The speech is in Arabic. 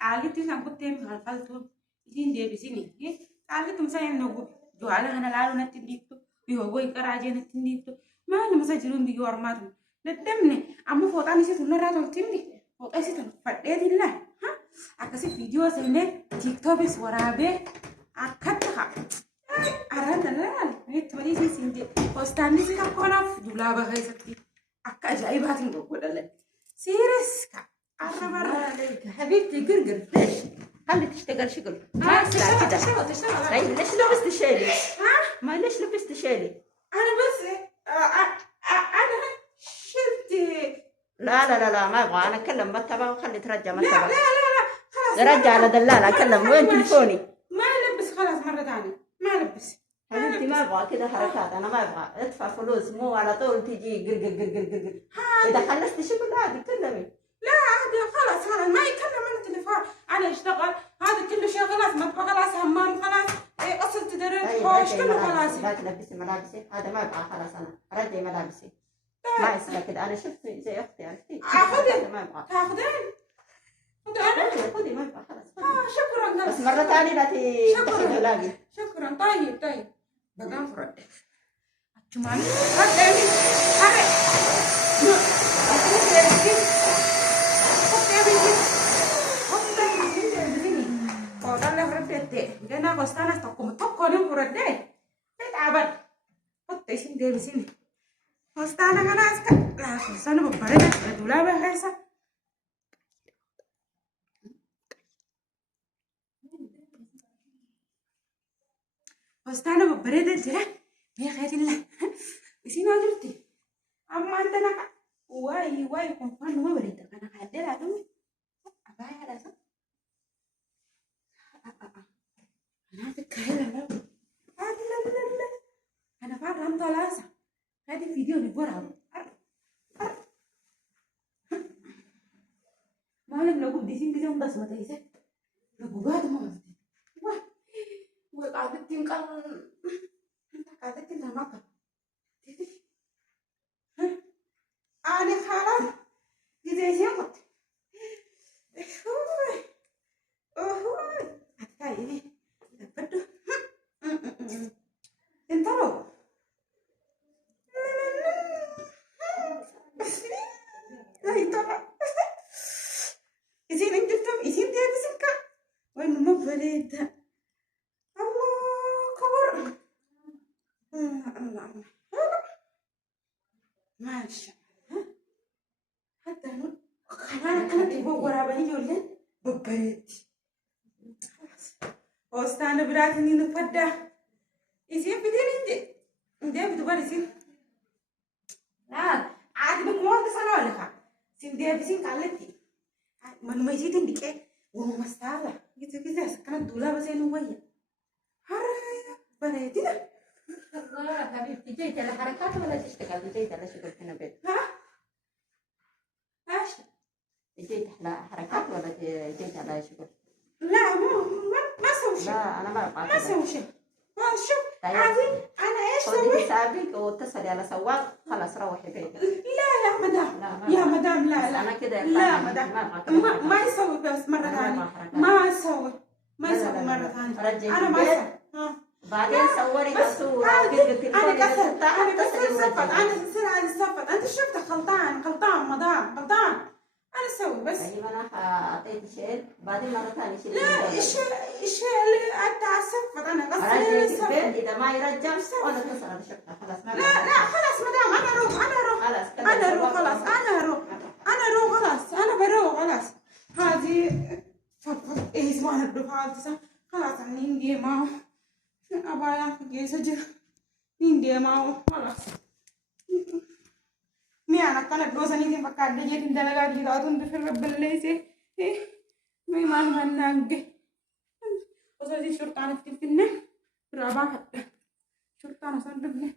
قالت تيجي كنت خلفلتو يدين دي بسيني قالت مثلا إنه جواله أنا لالو نتنديكتو يهوي كراجي نتنديكتو ما أنا مسجلون بيجور ماتم ندمني عمو فوتاني سيتو نراتو تندي فوتاني سيتو فديت الله ها أكسي فيديو سنة تيك توك بس ورابه أكتها أرانا لا هيت مريض سندي فستاني سيتا كنا في دولابة هاي ستي أكا جايبات نقول له سيريس حبيبتي قرقر ليش؟ خلي تشتغل شغل ما يصير كده. تشتغل ليش لبست شيلي؟ ها ما ليش لبست شيلي؟ أنا بس أنا شلت لا ما ابغى انا اكلم مكتبه وخلي ترجع لا مكتبه. خلاص رجع على دلاله اكلم وين تليفوني؟ ما لبس خلاص مرة ثانية ما لبس حبيبتي ما ابغى كده حركات انا ما ابغى ادفع فلوس مو على طول تجي قرقر اذا خلصت شغل عادي كلمي. لا عادي خلاص ما يكلم أنا تليفون أنا أشتغل هذا كله شيء خلاص مطبخ خلاص حمام خلاص غسل تدريب حوش كله خلاص. لا تلبسي ملابسي هذا ما ابغى خلاص انا رجعي ملابسي. ما يصير كده انا شفت زي اختي عرفتي. خذي ما ابغى تاخذين خذي أنا خذي ما ابغى خلاص شكرا بس مرة ثانية لا شكرا. تلاقي. شكرا طيب بقام فرد كمان هذا أنا بستانس تقوم فردي تعبان حط إيش ندير بسني بستانا أنا أسكت لا بستانا ببرد الدولابة هسه بستانا ببرد الجرا يا خير الله بسني ما درتي أما أنت نك واي كونفان ما بريدك أنا هادي لا دوي أبايا هذا صح أنا أتكلم لا هذا لا أنا فاهم طلاسة هذه فيديو نبورها ما لم نقول ديسين كذا بس ما تيسه نقولات ما قصدي وقعدت تنقل أنت قعدت تنقل أنا خلاص كذا سيمت أتكلم بدو انترو لا ترى إذا نقدرتم إذا دي بسكة وين ما بليت الله كبر الله ماشي حتى أنا كنت بورا بني جولين ببريتي خلاص وستانا براتني نفدا إذا بدين إندي بدبر إذا لا عاد بكون تصنع لها سندي بسين قالتي من ما يجي تنديك ومستعلا جيت كذا سكنت دولابة زي نوية هاي بريتي لا الله حبيبتي جيت على حركات ولا تشتغل جيت على شغل هنا بيت. ايش جيت على حركات ولا جيت على شغل؟ لا ما سوي شيء. لا انا ما ابغى ما سوي شيء. شوف عادي انا ايش سوي؟ خذي حسابك واتصلي على سواق خلاص روحي بيتك. لا يا مدام يا مدام لا انا كده لا مدام ما يسوي بس مرة ثانية ما يسوي مرة ثانية انا ما اسوي بعدين صوري صورة انا كسر صفت انا تصير هذه الصفت انت شفت غلطان مدام غلطان انا اسوي بس. ايوه انا اعطيت شيء بعدين مرة ثانية شيل. لا ايش اللي انت صفت انا غسل البيت اذا ما يرجع ولا اتصل على شبكة خلاص. لا خلاص مدام انا اروح خلاص خلاص انا اروح خلاص انا بروح خلاص هذه ايه اسمها الدفعة خلاص عندي معه أبايا جيسجل عندي معه خلاص أنا كانت دوسني دي فكاد دي جت دلنا دي داتون في رب الليسي ما يمان هناك وصلت شرطة تكتبنا رابع شرطة صندوقنا